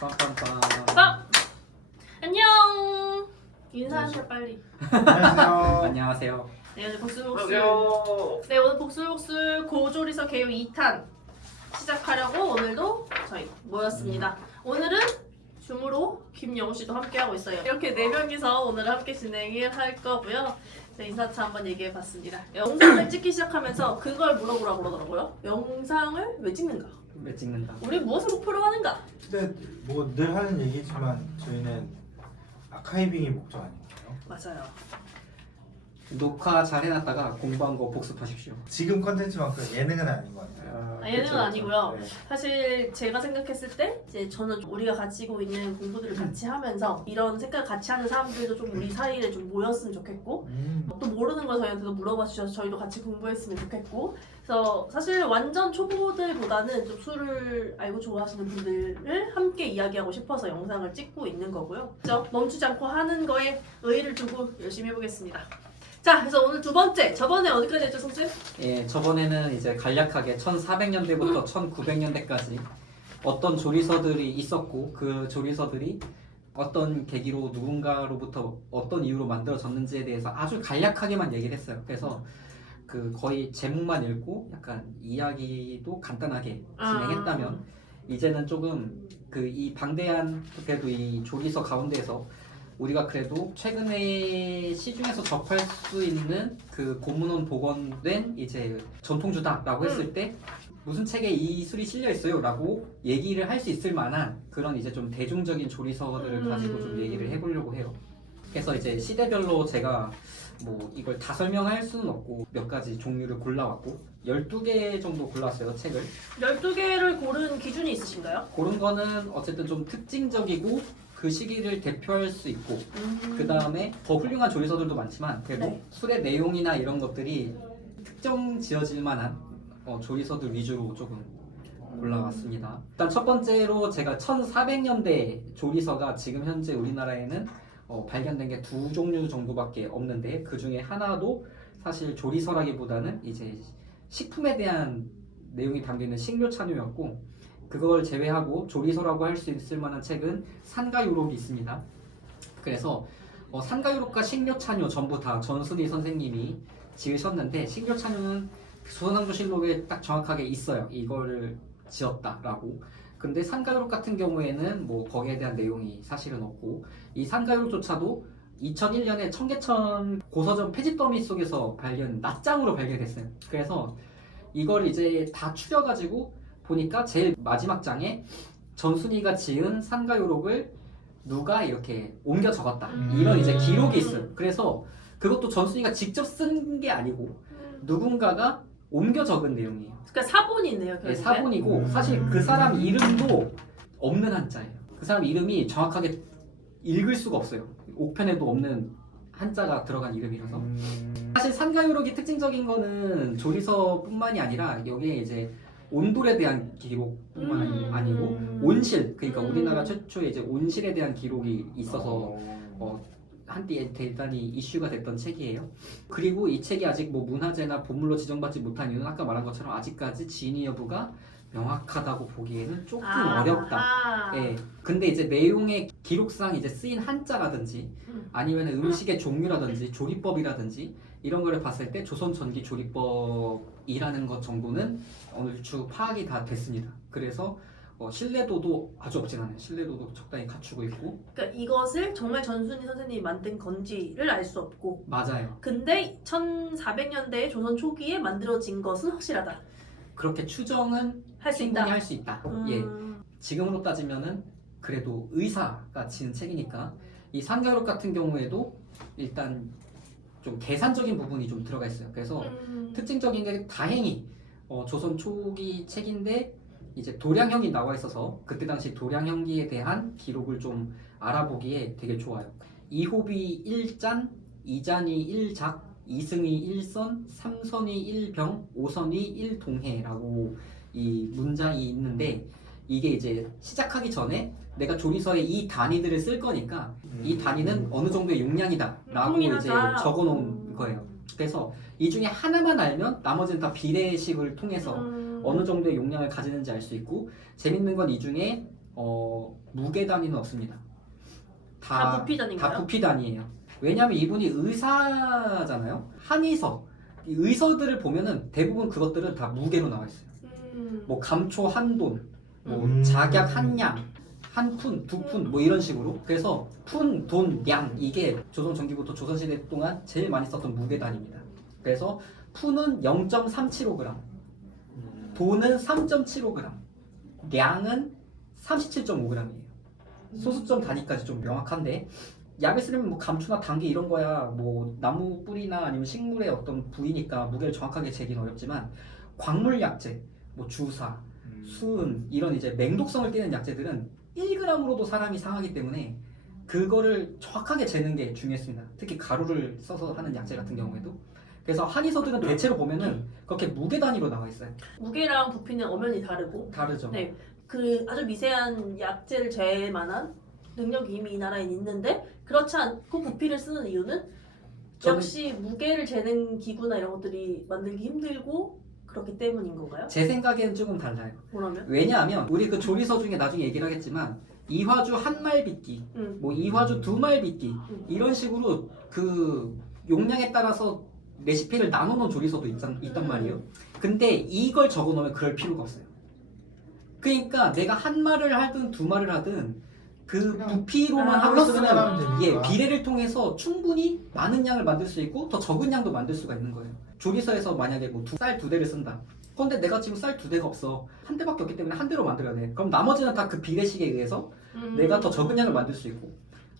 빰빰빰. 아! 안녕! 인사하셔 빨리. 안녕하세요. 안녕하세요. 네, 오늘 복술복술. 안녕하세요. 네, 오늘 복술복술 고조리서 개요 2탄 시작하려고 오늘도 저희 모였습니다. 오늘은 줌으로 김영우 씨도 함께하고 있어요. 이렇게 4명이서 오늘 함께 진행을 할 거고요. 제 인사차 한번 얘기해봤습니다. 영상을 찍기 시작하면서 그걸 물어보라고 그러더라고요. 영상을 왜 찍는가? 왜 찍는다? 우리 무엇을 목표로 하는가? 근데 뭐 늘 하는 얘기지만 저희는 아카이빙이 목적 아닌가요? 맞아요. 녹화 잘 해놨다가 공부한 거 복습하십시오. 지금 컨텐츠만큼 예능은 아닌 것 같아요. 예능은 그쵸, 그쵸. 아니고요. 네. 사실 제가 생각했을 때 이제 저는 우리가 가지고 있는 공부들을 같이 하면서 이런 생각을 같이 하는 사람들도 좀 우리 사이에 좀 모였으면 좋겠고 또 모르는 거 저희한테도 물어봐 주셔서 저희도 같이 공부했으면 좋겠고 그래서 사실 완전 초보들보다는 좀 술을 알고 좋아하시는 분들을 함께 이야기하고 싶어서 영상을 찍고 있는 거고요. 그렇죠? 멈추지 않고 하는 거에 의의를 두고 열심히 해보겠습니다. 자, 그래서 오늘 두 번째, 저번에 어디까지 했죠, 성준? 예, 저번에는 이제 간략하게 1400년대부터 1900년대까지 어떤 조리서들이 있었고 그 조리서들이 어떤 계기로 누군가로부터 어떤 이유로 만들어졌는지에 대해서 아주 간략하게만 얘기를 했어요. 그래서 그 거의 제목만 읽고 약간 이야기도 간단하게 진행했다면 이제는 조금 그 이 방대한 그래도 이 조리서 가운데에서 우리가 그래도 최근에 시중에서 접할 수 있는 그 고문원 복원된 이제 전통주다라고 했을 때 무슨 책에 이 술이 실려 있어요라고 얘기를 할 수 있을 만한 그런 이제 좀 대중적인 조리서들을 가지고 좀 얘기를 해보려고 해요. 그래서 이제 시대별로 제가 뭐 이걸 다 설명할 수는 없고 몇 가지 종류를 골라왔고 12개 정도 골랐어요, 책을. 12개를 고른 기준이 있으신가요? 고른 거는 어쨌든 좀 특징적이고 그 시기를 대표할 수 있고 그 다음에 더 훌륭한 조리서들도 많지만 그래도 네. 술의 내용이나 이런 것들이 특정 지어질 만한 조리서들 위주로 조금 골라왔습니다. 일단 첫 번째로 제가 1400년대 조리서가 지금 현재 우리나라에는 발견된 게 2종류 정도밖에 없는데 그 중에 하나도 사실 조리서라기보다는 이제 식품에 대한 내용이 담겨있는 식료찬요였고 그걸 제외하고 조리서라고 할 수 있을 만한 책은 산가요록이 있습니다. 그래서 산가요록과 식료찬요 전부 다 전순희 선생님이 지으셨는데 식료찬요는 조선왕조실록에 딱 정확하게 있어요. 이거를 지었다라고. 근데 산가요록 같은 경우에는 뭐 거기에 대한 내용이 사실은 없고 이 산가요록조차도 2001년에 청계천 고서점 폐지 더미 속에서 낱장으로 발견됐어요. 그래서 이걸 이제 다 추려가지고 보니까 제일 마지막 장에 전순이가 지은 산가요록을 누가 이렇게 옮겨 적었다 이런 이제 기록이 있어요. 그래서 그것도 전순이가 직접 쓴 게 아니고 누군가가 옮겨 적은 내용이에요. 그러니까 사본이네요. 네, 사본이고 사실 그 사람 이름도 없는 한자예요. 그 사람 이름이 정확하게 읽을 수가 없어요. 옥편에도 없는 한자가 들어간 이름이라서. 사실 산가요록이 특징적인 거는 조리서뿐만이 아니라 여기에 이제 온돌에 대한 기록뿐만 아니고 온실, 그러니까 우리나라 최초의 이제 온실에 대한 기록이 있어서 한때 대단히 이슈가 됐던 책이에요. 그리고 이 책이 아직 뭐 문화재나 보물로 지정받지 못한 이유는 아까 말한 것처럼 아직까지 진위 여부가 명확하다고 보기에는 조금 어렵다. 예. 근데 이제 내용의 기록상 이제 쓰인 한자라든지 아니면 음식의 종류라든지 조리법이라든지 이런 거를 봤을 때 조선 전기 조리법이라는 것 정도는 얼추 파악이 다 됐습니다. 그래서 신뢰도도 아주 없진 않아요. 신뢰도도 적당히 갖추고 있고. 그러니까 이것을 정말 전순희 선생님이 만든 건지를 알 수 없고 맞아요. 근데 1400년대 조선 초기에 만들어진 것은 확실하다. 그렇게 추정은 할 수 충분히 있다. 할 수 있다. 예. 지금으로 따지면은 그래도 의사가 지은 책이니까 이 산가요록 같은 경우에도 일단 좀 계산적인 부분이 좀 들어가 있어요. 그래서 특징적인 게 다행히 조선 초기 책인데 이제 도량형이 나와 있어서 그때 당시 도량형기에 대한 기록을 좀 알아보기에 되게 좋아요. 이호비 1잔, 2잔이 1작, 2승이 1선, 3선이 1병, 5선이 1동해라고 이 문장이 있는데 이게 이제 시작하기 전에 내가 조리서에 이 단위들을 쓸 거니까 이 단위는 어느 정도의 용량이다 라고 이제 적어 놓은 거예요. 그래서 이 중에 하나만 알면 나머지는 다 비례식을 통해서 어느 정도의 용량을 가지는지 알 수 있고 재밌는 건 이 중에 무게 단위는 없습니다. 다 부피 단위인가요? 다 부피 단위예요. 왜냐하면 이분이 의사잖아요. 한의서 이 의서들을 보면은 대부분 그것들은 다 무게로 나와 있어요. 뭐 감초 한돈, 뭐 작약 한양, 한 푼, 두 푼, 뭐 이런 식으로. 그래서 푼, 돈, 양 이게 조선 전기부터 조선 시대 동안 제일 많이 썼던 무게 단위입니다. 그래서 푼은 0.375g, 돈은 3.75g, 량은 37.5g이에요. 소수점 단위까지 좀 명확한데 약을 쓰려면 뭐 감초나 당귀 이런 거야 뭐 나무 뿌리나 아니면 식물의 어떤 부위니까 무게를 정확하게 재기는 어렵지만 광물 약재, 뭐 주사, 수은 이런 이제 맹독성을 띠는 약재들은 1g으로도 사람이 상하기 때문에 그거를 정확하게 재는 게 중요했습니다. 특히 가루를 써서 하는 약재 같은 경우에도. 그래서 한의서들은 대체로 보면은 그렇게 무게 단위로 나와 있어요. 무게랑 부피는 엄연히 다르고 다르죠. 네. 그 아주 미세한 약재를 제할 만한 능력이 이미 이 나라에 있는데 그렇지 않고 부피를 쓰는 이유는 저는- 역시 무게를 재는 기구나 이런 것들이 만들기 힘들고 그렇기 때문인 건가요? 제 생각에는 조금 달라요. 뭐라면? 왜냐하면 우리 그 조리서 중에 나중에 얘기를 하겠지만 이화주 한 말 빚기, 뭐 이화주 두 말 빚기 이런 식으로 그 용량에 따라서 레시피를 나눠놓은 조리서도 있단 말이에요. 근데 이걸 적어놓으면 그럴 필요가 없어요. 그러니까 내가 한 말을 하든 두 말을 하든 그 부피로만 하고 플러스만 하면 있으면 되니까. 비례를 통해서 충분히 많은 양을 만들 수 있고 더 적은 양도 만들 수가 있는 거예요. 조리서에서 만약에 뭐 쌀 두 대를 쓴다. 그런데 내가 지금 쌀 두 대가 없어. 한 대밖에 없기 때문에 한 대로 만들어야 돼. 그럼 나머지는 다 그 비례식에 의해서 내가 더 적은 양을 만들 수 있고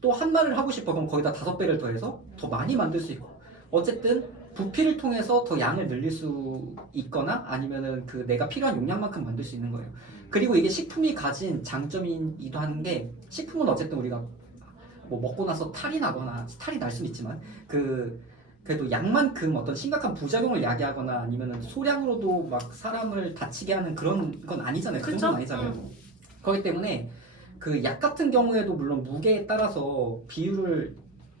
또 한 말을 하고 싶어 그럼 거기다 5배를 더해서 더 많이 만들 수 있고 어쨌든 부피를 통해서 더 양을 늘릴 수 있거나 아니면은 그 내가 필요한 용량만큼 만들 수 있는 거예요. 그리고 이게 식품이 가진 장점이기도 하는 게 식품은 어쨌든 우리가 뭐 먹고 나서 탈이 나거나 탈이 날 수는 있지만 그래도 양만큼 어떤 심각한 부작용을 야기하거나 아니면은 소량으로도 막 사람을 다치게 하는 그런 건 아니잖아요. 그 정도는 아니잖아요. 그렇기 때문에 그 약 같은 경우에도 물론 무게에 따라서 비율을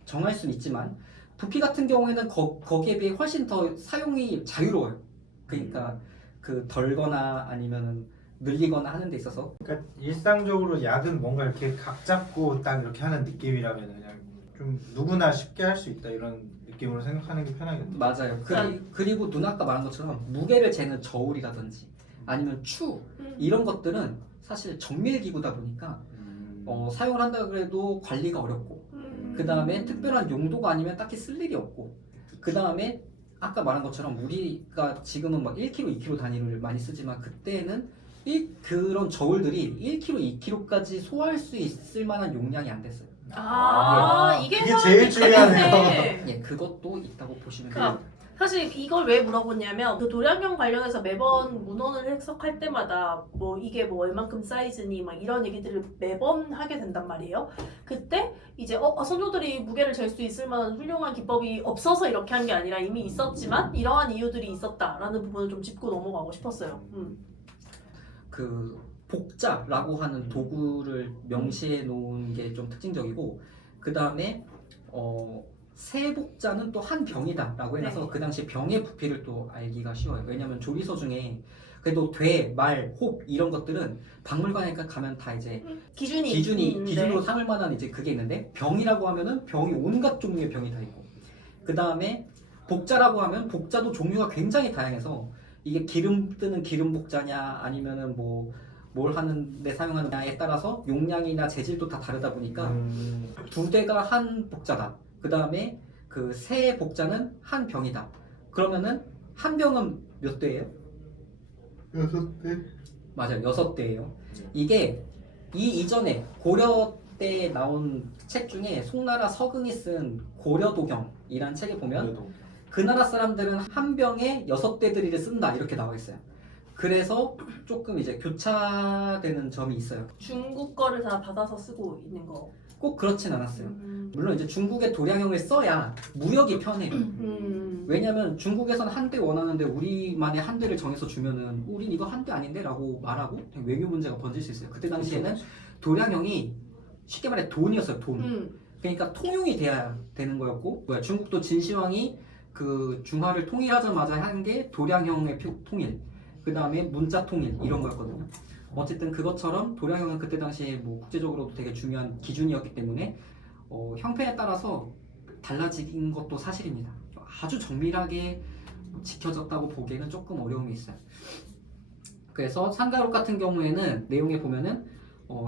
정할 수는 있지만 부피 같은 경우에는 거기에 비해 훨씬 더 사용이 자유로워요. 그러니까 그 덜거나 아니면은 늘리거나 하는 데 있어서 그러니까 일상적으로 약은 뭔가 이렇게 각 잡고 딱 이렇게 하는 느낌이라면 그냥 좀 누구나 쉽게 할 수 있다 이런 느낌으로 생각하는 게 편하겠네요. 맞아요. 그리고 누나 아까 말한 것처럼 무게를 재는 저울이라든지 아니면 추 이런 것들은 사실 정밀 기구다 보니까 사용을 한다 그래도 관리가 어렵고 그 다음에 특별한 용도가 아니면 딱히 쓸 일이 없고 그 다음에 아까 말한 것처럼 우리가 지금은 막 1kg, 2kg 단위를 많이 쓰지만 그때는 그런 저울들이 1kg, 2kg까지 소화할 수 있을 만한 용량이 안 됐어요. 이게 그게 제일 중요하네요. 예, 그것도 있다고 보시면 그러니까 돼요. 사실 이걸 왜 물어보냐면 그 도량형 관련해서 매번 문헌을 해석할 때마다 뭐 이게 뭐 얼만큼 사이즈니 막 이런 얘기들을 매번 하게 된단 말이에요. 그때 이제 선조들이 무게를 잴 수 있을 만한 훌륭한 기법이 없어서 이렇게 한 게 아니라 이미 있었지만 이러한 이유들이 있었다라는 부분을 좀 짚고 넘어가고 싶었어요. 그 복자라고 하는 도구를 명시해 놓은 게 좀 특징적이고 그 다음에 세복자는 또 한 병이다라고 해서 네. 그 당시 병의 부피를 또 알기가 쉬워요. 왜냐하면 조리서 중에 그래도 돼, 말, 혹 이런 것들은 박물관에 가면 다 이제 기준으로 삼을 만한 이제 그게 있는데 병이라고 하면은 병이 온갖 종류의 병이 다 있고 그 다음에 복자라고 하면 복자도 종류가 굉장히 다양해서 이게 기름 뜨는 기름 복자냐 아니면은 뭘 하는데 사용하느냐에 따라서 용량이나 재질도 다 다르다 보니까 두 대가 한 복자다. 그 다음에 그 세 복자는 한 병이다. 그러면은 한 병은 몇 대예요? 6대? 맞아요, 6대예요. 이게 이전에 고려 때 나온 책 중에 송나라 서긍이 쓴 고려도경이라는 책에 보면 그 나라 사람들은 한 병에 6대들이를 쓴다 이렇게 나와 있어요. 그래서 조금 이제 교차되는 점이 있어요. 중국 거를 다 받아서 쓰고 있는 거. 꼭 그렇진 않았어요. 물론 이제 중국의 도량형을 써야 무역이 편해요. 왜냐면 중국에서는 한 대 원하는데 우리만의 한 대를 정해서 주면은 우린 이거 한 대 아닌데? 라고 말하고 외교 문제가 번질 수 있어요. 그때 당시에는 도량형이 쉽게 말해 돈이었어요. 돈. 그러니까 통용이 돼야 되는 거였고 중국도 진시황이 그 중화를 통일하자마자 한 게 도량형의 통일 그 다음에 문자 통일 이런 거였거든요. 어쨌든 그것처럼 도량형은 그때 당시에 뭐 국제적으로도 되게 중요한 기준이었기 때문에 형태에 따라서 달라진 것도 사실입니다. 아주 정밀하게 지켜졌다고 보기에는 조금 어려움이 있어요. 그래서 산가루 같은 경우에는 내용에 보면은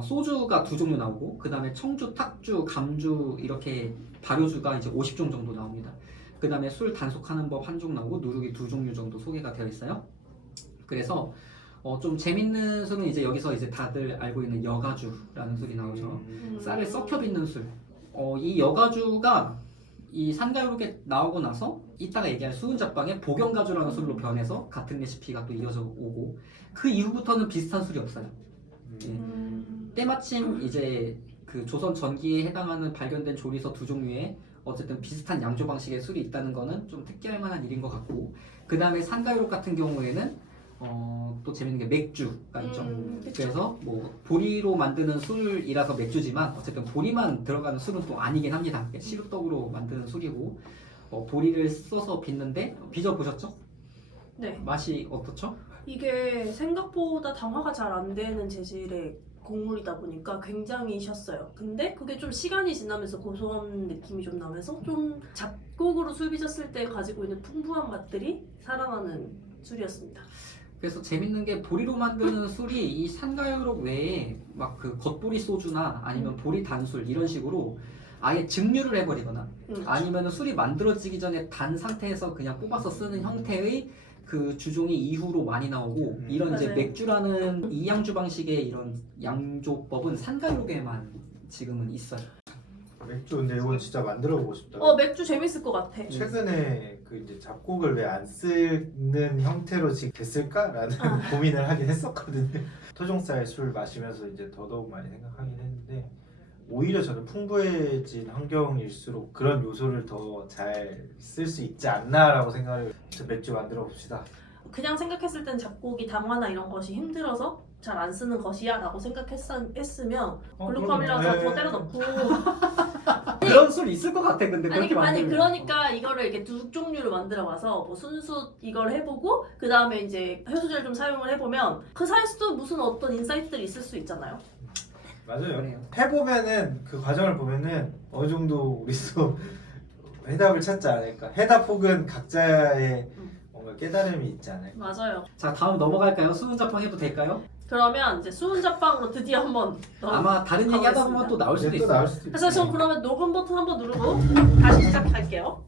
소주가 2종류 나오고 그 다음에 청주, 탁주, 감주 이렇게 발효주가 이제 50종 정도 나옵니다. 그 다음에 술 단속하는 법 1종 나오고 누룩이 2종류 정도 소개가 되어 있어요. 그래서 좀 재밌는 술은 이제 여기서 이제 다들 알고 있는 여가주라는 술이 나오죠. 쌀을 썩혀 빚는 술. 이 여가주가 이 산가루게 나오고 나서 이따가 얘기할 수은자빵의 복영가주라는 술로 변해서 같은 레시피가 또 이어져 오고 그 이후부터는 비슷한 술이 없어요. 때마침 이제 그 조선 전기에 해당하는 발견된 조리서 2종류에 어쨌든 비슷한 양조 방식의 술이 있다는 거는 좀 특기할 만한 일인 것 같고 그 다음에 산가유록 같은 경우에는 또 재밌는 게 맥주가 있죠. 그래서 뭐 보리로 만드는 술이라서 맥주지만 어쨌든 보리만 들어가는 술은 또 아니긴 합니다. 시루떡으로 만드는 술이고 보리를 써서 빚는데 빚어보셨죠? 네. 맛이 어떻죠? 이게 생각보다 당화가 잘 안 되는 재질의 곡물이다 보니까 굉장히 셨어요. 근데 그게 좀 시간이 지나면서 고소한 느낌이 좀 나면서 좀 잡곡으로 술 빚었을 때 가지고 있는 풍부한 맛들이 살아나는 술이었습니다. 그래서 재밌는 게 보리로 만드는 술이 이 산가유록 외에 막 그 겉보리 소주나 아니면 보리 단술 이런 식으로 아예 증류를 해버리거나 아니면 술이 만들어지기 전에 단 상태에서 그냥 뽑아서 쓰는 형태의 그 주종이 이후로 많이 나오고 이런 이제 맞아요. 맥주라는 이양주 방식의 이런 양조법은 산가유록에만 지금은 있어요. 맥주 근데 이건 진짜 만들어 보고 싶다. 맥주 재밌을 것 같아. 최근에 그 이제 잡곡을 왜 안 쓰는 형태로 지금 됐을까라는 고민을 하긴 했었거든요. 토종쌀 술 마시면서 이제 더더욱 많이 생각하긴 했는데 오히려 저는 풍부해진 환경일수록 그런 요소를 더 잘 쓸 수 있지 않나라고 생각을 해서 맥주 만들어 봅시다. 그냥 생각했을 땐 잡곡이 당화나 이런 것이 힘들어서 잘 안 쓰는 것이야 라고 생각했으면 글루카밀라서 그럼, 더 때려 넣고 그런 술 있을 것 같아. 근데 그렇게 아니 만들면 그러니까 이거를 이렇게 두 종류를 만들어 와서 뭐 순수 이걸 해보고 그 다음에 이제 효소제를 좀 사용을 해보면 그 사이에서도 무슨 어떤 인사이트들이 있을 수 있잖아요. 맞아요. 그래요. 해보면은 그 과정을 보면은 어느 정도 우리도 해답을 찾지 않을까. 해답 혹은 각자의 뭔가 깨달음이 있지 않을까. 맞아요. 자 다음 넘어갈까요? 수은자빵 해도 될까요? 그러면 이제 수은자빵으로 드디어 한번 아마 다른 얘기 하다 보면 또 나올 수도 네, 또 있어요. 나올 수도 그래서 있어요. 전 그러면 녹음 버튼 한번 누르고 다시 시작할게요.